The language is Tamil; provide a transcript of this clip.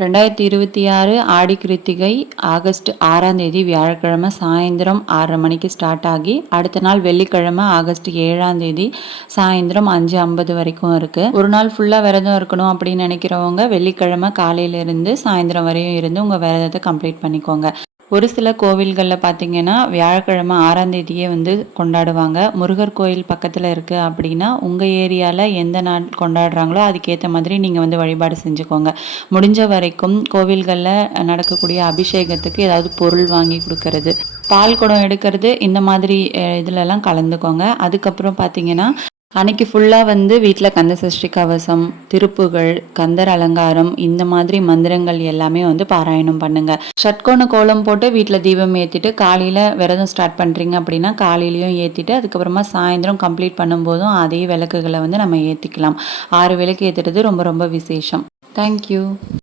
2026 ஆடி கிருத்திகை ஆகஸ்ட் 6ஆம் தேதி வியாழக்கிழமை சாயந்தரம் 6:30 மணிக்கு ஸ்டார்ட் ஆகி அடுத்த நாள் வெள்ளிக்கிழமை ஆகஸ்ட் 7ஆம் தேதி சாயந்தரம் 5:50 வரைக்கும் இருக்குது. ஒரு நாள் ஃபுல்லாக விரதம் இருக்கணும் அப்படின்னு நினைக்கிறவங்க வெள்ளிக்கிழமை காலையிலேருந்து சாயந்தரம் வரையும் இருந்து உங்கள் விரதத்தை கம்ப்ளீட் பண்ணிக்கோங்க. ஒரு சில கோவில்களில் பார்த்தீங்கன்னா வியாழக்கிழமை 6ஆம் தேதியே கொண்டாடுவாங்க. முருகர் கோயில் பக்கத்தில் இருக்குது அப்படின்னா உங்கள் ஏரியாவில் எந்த நாள் கொண்டாடுறாங்களோ அதுக்கேற்ற மாதிரி நீங்கள் வழிபாடு செஞ்சுக்கோங்க. முடிஞ்ச வரைக்கும் கோவில்களில் நடக்கக்கூடிய அபிஷேகத்துக்கு ஏதாவது பொருள் வாங்கி கொடுக்கறது, பால் குடம் எடுக்கிறது, இந்த மாதிரி இதிலெல்லாம் கலந்துக்கோங்க. அதுக்கப்புறம் பார்த்தீங்கன்னா அன்னைக்கு ஃபுல்லாக வீட்டில் கந்த சஷ்டி கவசம், திருப்புகள், கந்தர் அலங்காரம், இந்த மாதிரி மந்திரங்கள் எல்லாமே பாராயணம் பண்ணுங்க. ஷட்கோண கோலம் போட்டு வீட்டில் தீபம் ஏற்றிட்டு காலையில் விரதம் ஸ்டார்ட் பண்ணுறீங்க அப்படின்னா காலையிலையும் ஏற்றிட்டு அதுக்கப்புறமா சாயந்தரம் கம்ப்ளீட் பண்ணும்போதும் அதே விளக்குகளை நம்ம ஏற்றிக்கலாம். 6 விளக்கு ஏற்றுறது ரொம்ப ரொம்ப விசேஷம். தேங்க்யூ.